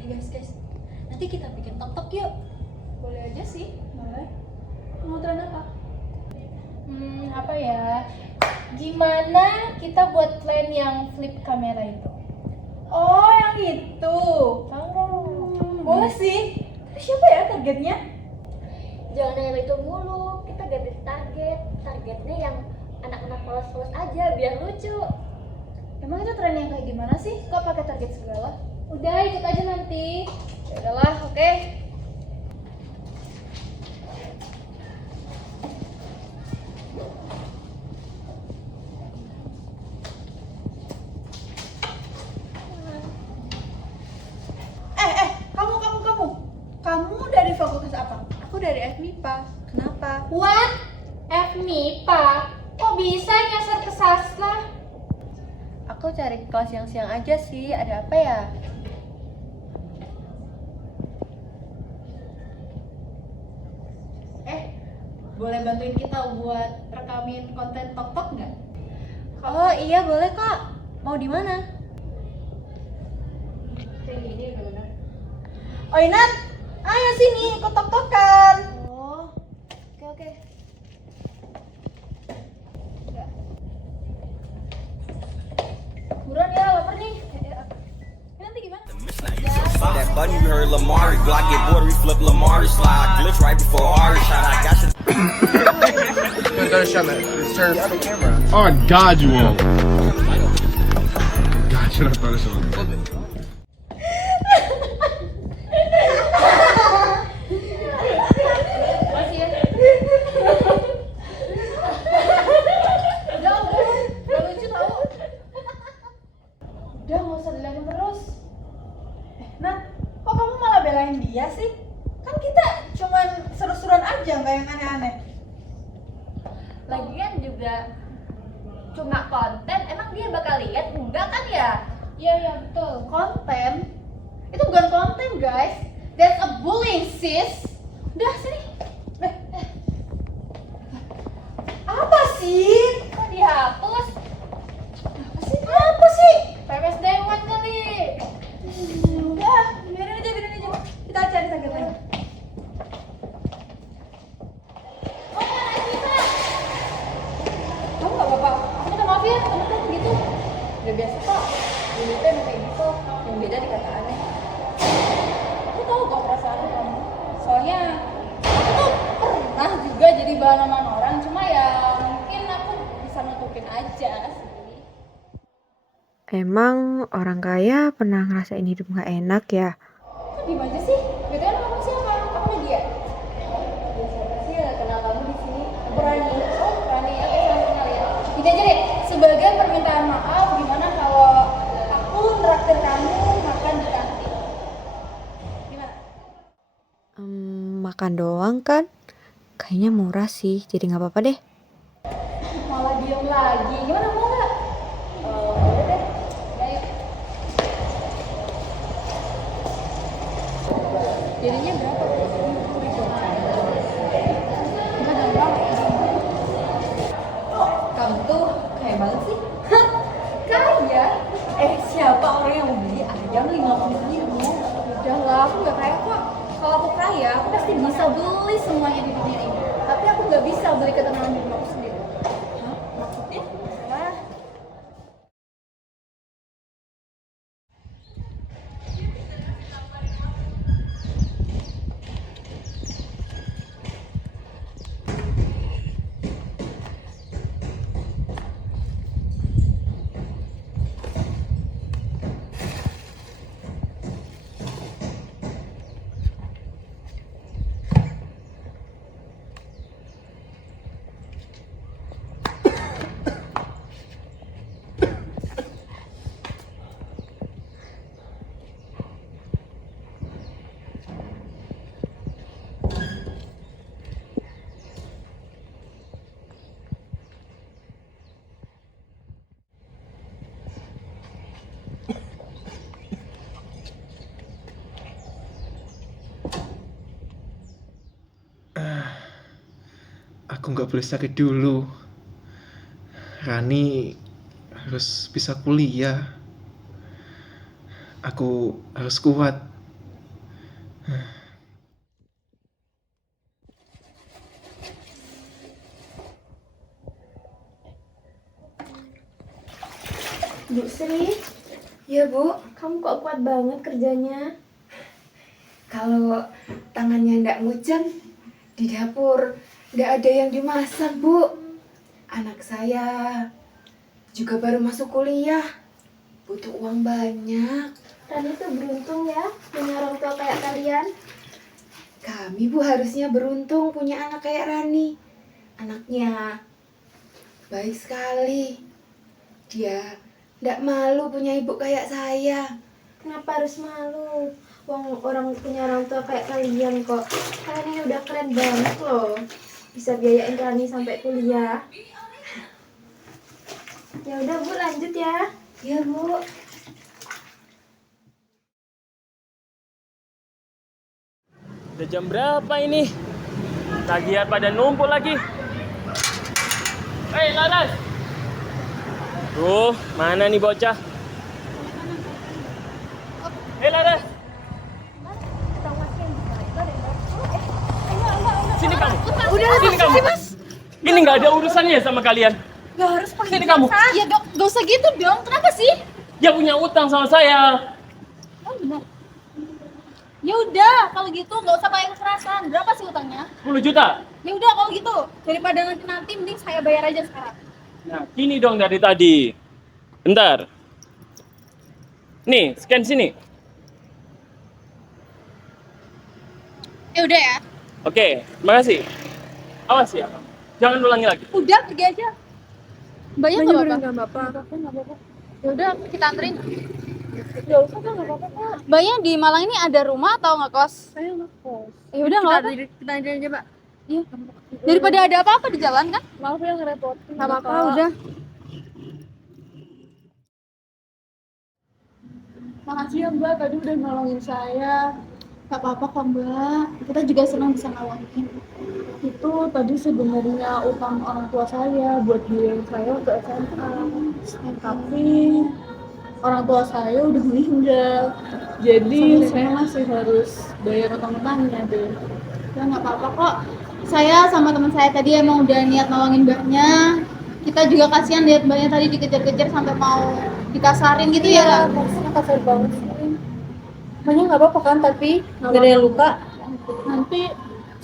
Guys, nanti kita bikin tok-tok yuk. Boleh aja sih, boleh. Mau tren apa? Apa ya? Gimana kita buat plan yang flip kamera itu? Oh, yang itu. Tahu nggak? Boleh sih. Tapi siapa ya targetnya? Jangan yang itu mulu, kita ganti targetnya yang anak-anak polos-polos aja biar lucu. Emang itu tren yang kayak gimana sih? Kok pakai target segala? Udah ikut aja nanti. Ya udahlah, oke. Kamu dari fakultas apa? Aku dari FMIPA. Kenapa? What? FMIPA? Kok bisa nyasar ke sastra? Aku cari kelas yang siang aja sih, ada apa ya? Boleh bantuin kita buat rekamin konten tok-tok nggak? Oh iya boleh kak, mau di mana? Ini udah benar. Oh Inat, ayo sini ikut tok-tokan. Oh, oke. Buruan ya, lapar nih. Ini nanti gimana? That button you heard Lamar Glock get bored, we flip Lamar slide glitch right before our shot. I got you. Turn the camera. Oh God, you won't. God, should I throw this on? Udah nggak usah dilihatin terus. Nah, kok kamu malah belain dia sih? Kan kita cuman seru-seruan aja, nggak yang aneh-aneh. Lagian juga cuma konten, emang dia bakal lihat? Enggak kan ya? Iya betul. Konten? Itu bukan konten guys. That's a bullying sis. Udah sini. Apa sih? Kok dihapus? Apa sih? PPS Dewan kali. Udah, biarin aja. Kita cari target lain. Kamu nggak apa-apa. Aku minta maaf ya, teman-teman gitu. Udah biasa kok, dulu tuh emang kayak gitu. Yang beda dikata aneh. Aku tahu kok perasaan kamu. Soalnya aku tuh pernah juga jadi bahan omongan orang. Cuma ya mungkin aku bisa nutupin aja sih. Emang orang kaya pernah ngerasain hidup gak enak ya? Kok diem aja sih? Betulnya nama kamu siapa? Aku Nadia. Siapa sih yang kenal kamu di sini? Aku Rani. Oh, Rani. Oke, salam kenal ya. Gini aja deh, sebagai permintaan maaf, gimana kalau aku traktir kamu makan di kantin? Gimana? Makan doang kan? Kayaknya murah sih, jadi gak apa-apa deh. Malah diem lagi. Gimana, mau nggak? Udah deh. Ayo. Jadinya berapa? Enggak gampang. Kamu tuh kayak banget sih. Kaya? Siapa orang yang mau beli ayam 50.000? Udah lah, aku nggak kaya kok. Kalau aku kaya, aku pasti bisa beli semuanya di dunia ini. Tapi aku nggak bisa beli ketenangan hidup aku sendiri. Hah? Maksudnya? Wah, Aku nggak boleh sakit dulu. Rani harus bisa kuliah. Aku harus kuat. Bu Sri, Ya Bu, kamu kok kuat banget kerjanya? kalau tangannya ndak ngucen, di dapur ndak ada yang dimasak Bu. Anak saya juga baru masuk kuliah, butuh uang banyak. Rani tuh beruntung ya punya orang tua kayak kalian. Kami Bu harusnya beruntung punya anak kayak Rani. Anaknya baik sekali. Dia ndak malu punya ibu kayak saya. Kenapa harus malu? Orang punya orang tua kayak kalian kok. Kalian ini udah keren banget loh. Bisa biayain Rani sampai kuliah. Ya udah Bu, lanjut ya. Ya Bu. Udah jam berapa ini? Tagihan pada numpuk lagi. Hei, Laras! Tuh, mana nih bocah? Hei, Laras! Sini kamu. Sini kamu. Ini nggak ada urusannya sama kalian. Gak harus pakai Sini kamu. Ya gak usah gitu dong. Kenapa sih? Dia punya utang sama saya. Oh benar. Ya udah, kalau gitu nggak usah pakai kekerasan. Berapa sih utangnya? 10 juta. Ya udah kalau gitu, daripada nanti mending saya bayar aja sekarang. Nah, gini dong dari tadi. Bentar. Nih, scan sini. Ya udah ya. Oke, terima kasih. Awas ya. Jangan ulangi lagi. Udah pergi aja. Mbaknya nggak apa-apa. Ya udah kita anterin. Ya usah kan nggak apa-apa kok. Mbaknya di Malang ini ada rumah atau ngekos? Saya ngekos. Ya udah nggak apa-apa. Kita aja Pak. Iya. Daripada ada apa-apa di jalan kan? Maaf ya ngerepotin. Nggak apa-apa udah. Makasih ya Mbak, tadi udah nolongin saya. Gak apa-apa kok Mbak. Kita juga senang bisa nolongin. Itu tadi sebenarnya utang orang tua saya buat biaya saya ke SMA. Tapi orang tua saya udah meninggal. Jadi saya masih harus bayar utang-utangnya deh. Ya nggak apa-apa kok. Saya sama teman saya tadi emang udah niat nolongin mbaknya. Kita juga kasihan lihat mbaknya tadi dikejar-kejar sampai mau dikasarin gitu ya. Kasar banget sih. Makanya nggak apa-apa kan, tapi nggak ada yang luka. Nanti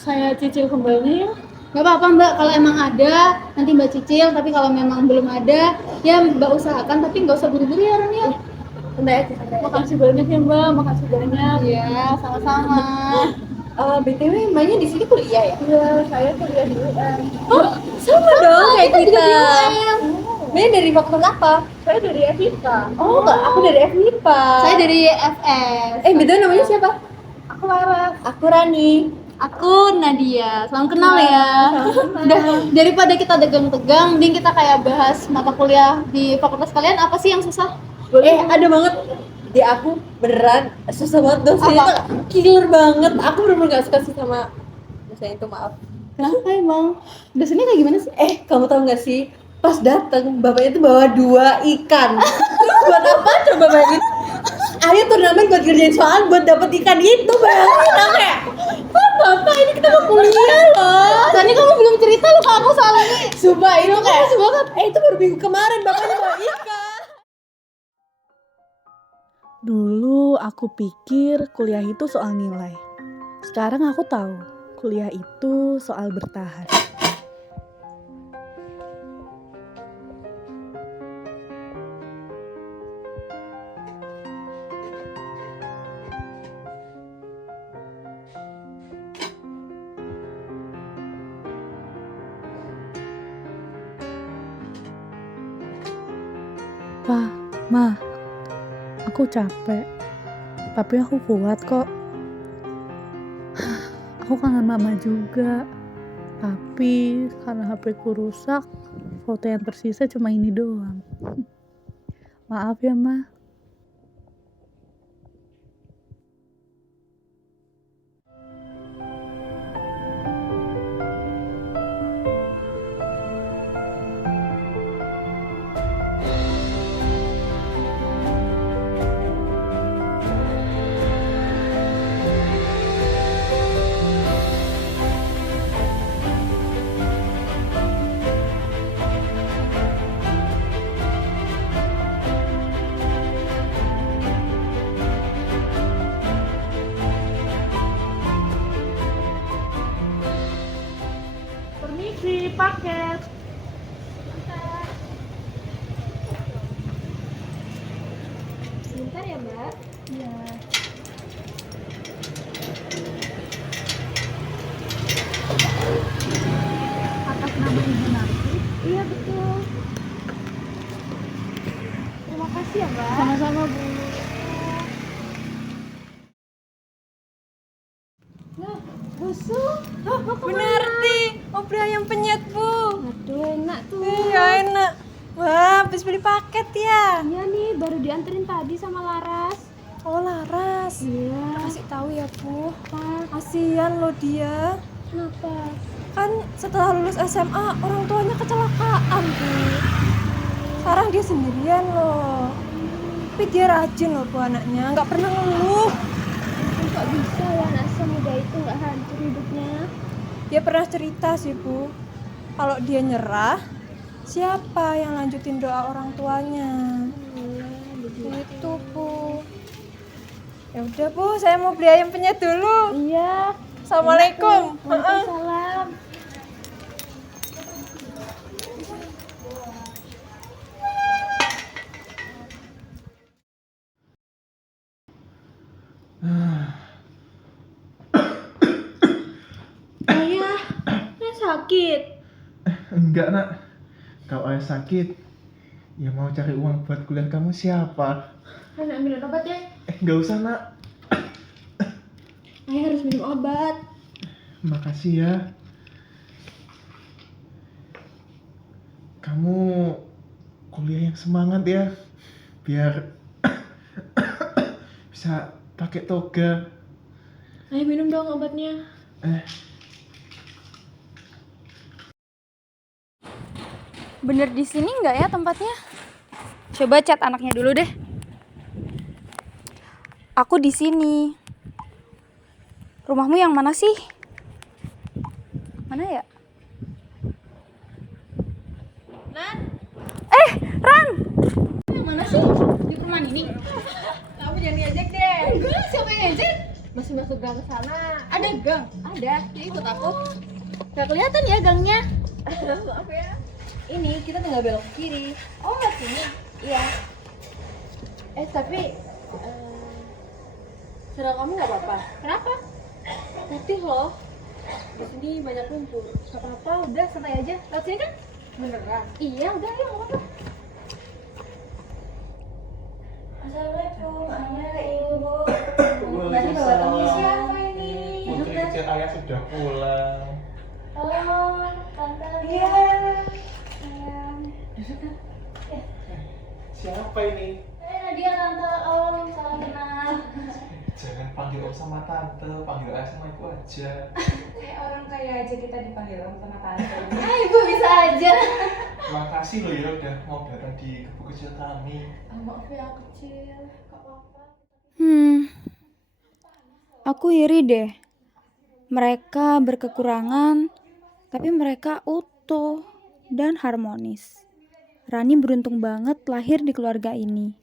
saya cicil kembali ya. Gak apa-apa mbak, kalau emang ada nanti mbak cicil, tapi kalau memang belum ada ya mbak usahakan, tapi nggak usah buru-buru ya Ron ya. Makasih banyak ya Mbak, makasih banyak. Iya, sama-sama. BTW mbaknya di sini kuliah ya? Iya, saya kuliah di UN. Oh, sama dong kayak kita. Mbaknya dari fakultas apa? Saya dari FIPA. Oh, aku dari FMIPA. Saya dari FS. BTW namanya siapa? Aku Laras. Aku Rani. Aku Nadia, salam kenal ya. Udah, daripada kita tegang-tegang, mending kita kayak bahas mata kuliah di fakultas kalian apa sih yang susah? Ada banget di aku beneran susah banget dosennya tuh killer banget. Aku bener-bener gak suka sih sama dosen itu, maaf. Kenapa emang? Dosennya kayak gimana sih? Kamu tahu gak sih, pas datang bapaknya tuh bawa 2 ikan. Terus buat apa coba bayangin? Ayo turnamen buat kerjain soal buat dapet ikan itu, bayangin aku ya. Bapak ini kita mau kuliah loh. Tadi kamu belum cerita loh ke aku soal ini. Sumpah itu kayak banget. Itu baru minggu kemarin bapaknya bawa ikan. Dulu aku pikir kuliah itu soal nilai. Sekarang aku tahu kuliah itu soal bertahan. Pa, Ma, aku capek, tapi aku kuat kok. Aku kangen mama juga, tapi karena HP ku rusak, foto yang tersisa cuma ini doang. Maaf ya, Ma. ya. Iya. Atas nama Ibu Narti. Iya betul. Terima kasih ya Mbak. Sama-sama Bu. Bu Narti, opri ayam penyet Bu. Aduh enak tuh. Iya enak. Wah, habis beli paket ya. Iya nih baru dianterin tadi sama Laras. Oh Laras. Iya. Kasih tahu ya Bu. Kasihan loh dia. Kenapa? Kan setelah lulus SMA orang tuanya kecelakaan Bu. Sekarang dia sendirian loh. Tapi dia rajin loh Bu anaknya, nggak pernah ngeluh. Kok bisa ya anak semuda itu nggak hancur hidupnya? Dia pernah cerita sih Bu, kalau dia nyerah, siapa yang lanjutin doa orang tuanya? Gitu Bu. Ya udah Bu, saya mau beli ayam penyet dulu. Iya. Assalamualaikum. Waalaikumsalam. Ayah, saya sakit. Enggak nak, kalau ayah sakit, ya mau cari uang buat kuliah kamu siapa? Ayah ambil obat ya. Enggak usah nak. Ayah harus minum obat. Makasih ya. Kamu kuliah yang semangat ya, biar bisa pakai toga. Ayah minum dong obatnya. Bener di sini nggak ya tempatnya? Coba chat anaknya dulu deh. Aku di sini. Rumahmu yang mana sih? Mana ya? Ran! Yang mana sih? Di rumah ini. Kamu jangan diajak deh. Enggak, siapa yang ngajak? Masih masuk gang sana. Ada gang? Ada. Ya ikut aku. Gak kelihatan ya gangnya. Maaf ya. Ini kita tinggal belok ke kiri. Oh nggak sini? Iya. Tapi Sendal kamu nggak apa-apa? kenapa? Putih loh. Di sini banyak lumpur. Gak apa-apa, udah santai aja. Lewat sini kan? Beneran. Iya, udah ya nggak apa-apa. Assalamualaikum. Assalamualaikum. Tadi bawa temennya siapa ini? Putri kecil ayah sudah pulang. Halo, tante. Iya. Siapa ini? Nadia tante Om, salam kenal. Jangan panggil om sama tante, panggil ayah sama ibu aja. Orang kaya aja kita dipanggil om sama tante. Ibu bisa aja. Makasih loh ya udah mau datang di kebun kecil kami. Maaf ya kecil, gak apa-apa. Aku iri deh. Mereka berkekurangan, tapi mereka utuh dan harmonis. Rani beruntung banget lahir di keluarga ini.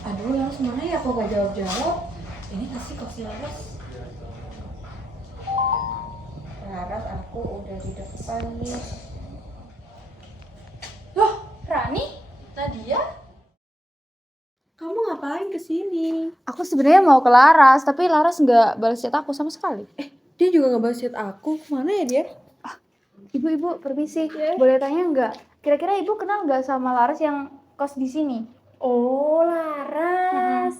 Aduh, Laras mana ya kok gak jawab-jawab? Ini kasih kok si Laras. Laras, aku udah di depan nih. Loh, Rani? Nadia? Kamu ngapain kesini? Aku sebenarnya mau ke Laras, tapi Laras nggak balas chat aku sama sekali. Dia juga nggak balas chat aku. Mana ya dia? Ibu, permisi. Boleh tanya nggak? Kira-kira ibu kenal nggak sama Laras yang kos di sini? Oh, Laras.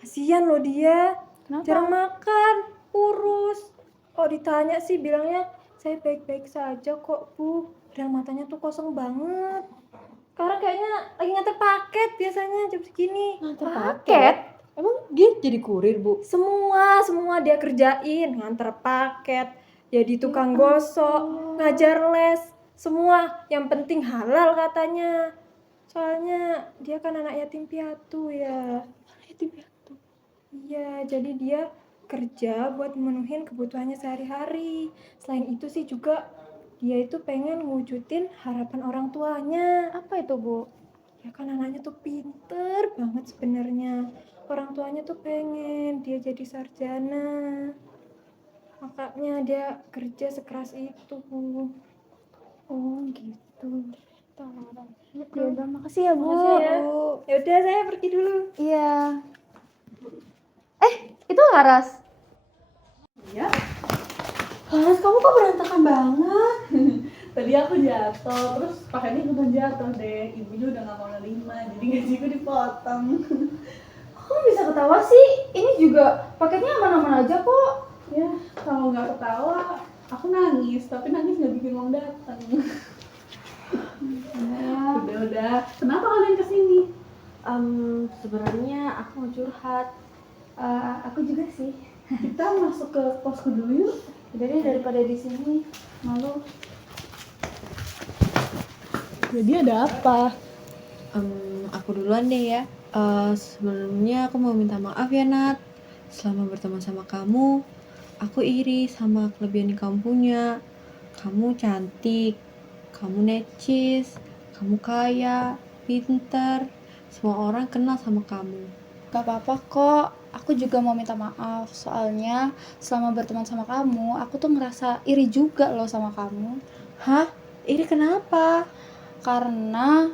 Kasihan loh dia. Kenapa? Jarang makan, kurus. Kok ditanya sih bilangnya, saya baik-baik saja kok Bu. Padahal matanya tuh kosong banget. Sekarang kayaknya lagi nganter paket biasanya jam segini. Nganter paket? Emang dia jadi kurir Bu? Semua dia kerjain. Nganter paket, jadi tukang gosok, ngajar les. Semua, yang penting halal katanya. Soalnya dia kan anak yatim piatu ya. Yatim piatu? Iya, jadi dia kerja buat memenuhin kebutuhannya sehari-hari. Selain itu sih juga dia itu pengen ngewujudin harapan orang tuanya. Apa itu, Bu? Ya kan anaknya tuh pinter banget sebenarnya. Orang tuanya tuh pengen dia jadi sarjana. Makanya dia kerja sekeras itu. Oh gitu. Ya udah, makasih ya Bu. Makasih ya. Ya udah saya pergi dulu. Iya. Itu Laras. Iya. Laras, kamu kok berantakan banget? Tadi aku jatuh, terus pakainya ikutan jatuh deh. Ibunya udah gak mau nerima, jadi gajiku dipotong. Kok bisa ketawa sih? Ini juga paketnya aman-aman aja kok. Ya, kalau nggak ketawa, aku nangis. Tapi nangis nggak bikin uang datang. Udah. Kenapa kalian kesini? Sebenarnya aku mau curhat. Aku juga sih. Kita masuk ke posku dulu yuk. Jadi daripada di sini malu. Jadi ada apa? Aku duluan deh ya. Sebelumnya aku mau minta maaf ya Nat. Selama berteman sama kamu, aku iri sama kelebihan yang kamu punya. Kamu cantik, kamu necis, kamu kaya, pinter. Semua orang kenal sama kamu. Gak apa-apa kok. Aku juga mau minta maaf. Soalnya selama berteman sama kamu, aku tuh ngerasa iri juga loh sama kamu. Hah? Iri kenapa? Karena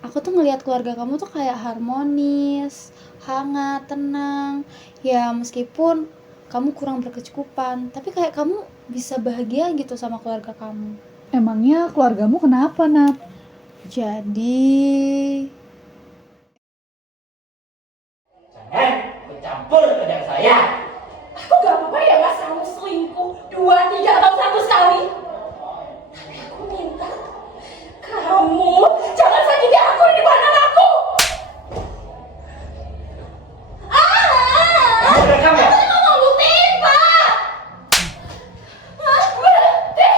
aku tuh ngelihat keluarga kamu tuh kayak harmonis, hangat, tenang. Ya meskipun kamu kurang berkecukupan, tapi kayak kamu bisa bahagia gitu sama keluarga kamu. Emangnya keluargamu kenapa, Nat? Jadi Campur kerjaan saya. Aku gak apa-apa ya mas kamu selingkuh 2, 3 atau 1 sekali. Tapi aku minta kamu jangan sakiti aku di depan anakku. Kamu rekam ya? Aku mau buktiin pak. Berhenti.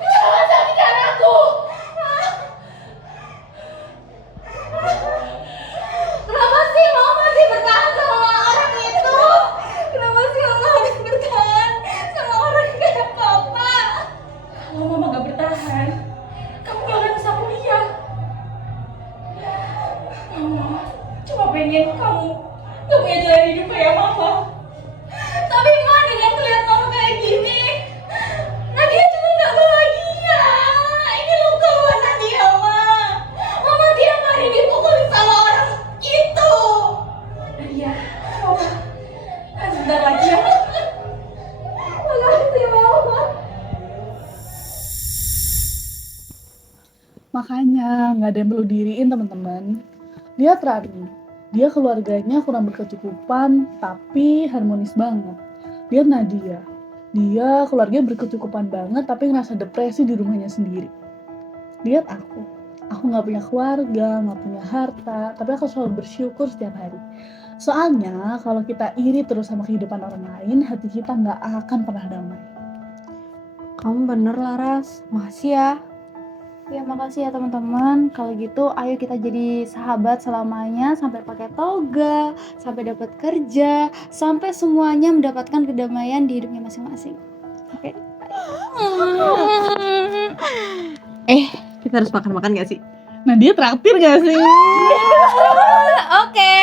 Jangan sakiti anakku. Kenapa sih mama masih bertahan sama orang itu? Kenapa sih mama harus bertahan sama orang kayak papa? Kalau mama gak bertahan, kamu gak akan bisa kuliah. Mama cuma pengen kamu gak punya jalan hidup kayak mama. Tapi ma dengan ngeliat mama kayak gini, Nadia juga gak bahagia. Ini luka buat Nadia ma. Mama tiap hari dipukulin sama orang itu. Nadia, mama kan sebentar lagi ya. Makasih mama. Makanya nggak ada yang perlu diriin teman-teman. Lihat Rani, dia keluarganya kurang berkecukupan tapi harmonis banget. Lihat Nadia, dia keluarganya berkecukupan banget tapi ngerasa depresi di rumahnya sendiri. Lihat aku nggak punya keluarga, nggak punya harta, tapi aku selalu bersyukur setiap hari. Soalnya kalau kita iri terus sama kehidupan orang lain, hati kita nggak akan pernah damai. Kamu bener Laras, makasih ya. ya makasih ya teman-teman. Kalau gitu ayo kita jadi sahabat selamanya sampai pakai toga, sampai dapat kerja, sampai semuanya mendapatkan kedamaian di hidupnya masing-masing. Oke? Kita harus makan-makan gak sih? Nah dia traktir gak sih? Oke.